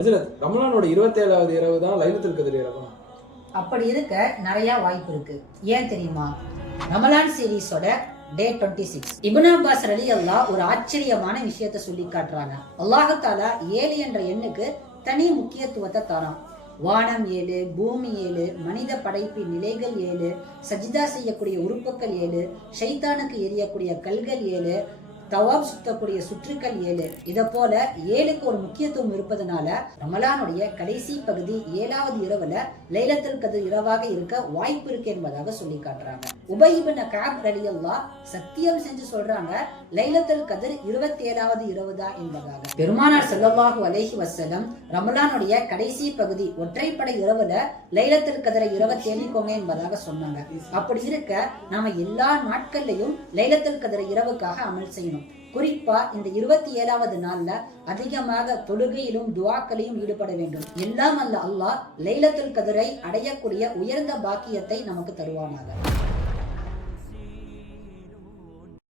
ரமலானோட 27வது இரவு தான் லைலத்துல் கத்ர் இரவு. அப்படி இருக்க நிறைய வாய்ப்பு இருக்கு. ஏன் தெரியுமா? ரமலான் சீரீஸோட டே 26 இப்னு அப்பாஸ் ரலியல்லாஹு ஒரு ஆச்சரியமான விஷயத்தை சொல்லி காட்டுறாங்க. அல்லாஹ் தஆலா 7 என்ற எண்ணுக்கு தனி முக்கியத்துவத்தை தரான். வானம் 7, பூமி 7, மனித படைப்பின் நிலைகள் 7, சஜிதா செய்யக்கூடிய உறுப்புகள் 7, ஷைத்தானுக்கு எரியக்கூடிய கல்கள் 7, தவாப் சுத்தக்கூடிய சுற்றுக்கள் 7. இத போல 7க்கு ஒரு முக்கியத்துவம் இருப்பதனால ரமலானுடைய கடைசி பகுதி 7வது இரவுல லைலத்துல் கத்ர் இரவாக இருக்க வாய்ப்பு இருக்கு என்பதாக சொல்லி காட்டுறாங்க. உபை இப்னு கஅப் ரலியல்லாஹு சத்தியம் செஞ்சு சொல்றாங்க, லைலத்துல் கத்ர் 27வது இரவு தான் என்பதாக. பெருமானார் ஸல்லல்லாஹு அலைஹி வஸல்லம் ரமலானுடைய கடைசி பகுதி ஒற்றைப்படை இரவுல லைலத்துல் கத்ரை இரவை தேடிக்கோங்க என்பதாக சொன்னாங்க. அப்படி இருக்க நாம எல்லா நாட்கள்லயும் லைலத்துல் கத்ர் இரவுக்காக அமல் செய்யணும். குறிப்பா இந்த 27வது நாள்ல அதிகமாக தொழுகையிலும் துஆக்களையும் ஈடுபட வேண்டும். எல்லாம் அல்ல அல்லாஹ் லைலத்துல் கத்ரை அடையக்கூடிய உயர்ந்த பாக்கியத்தை நமக்கு தருவானாக.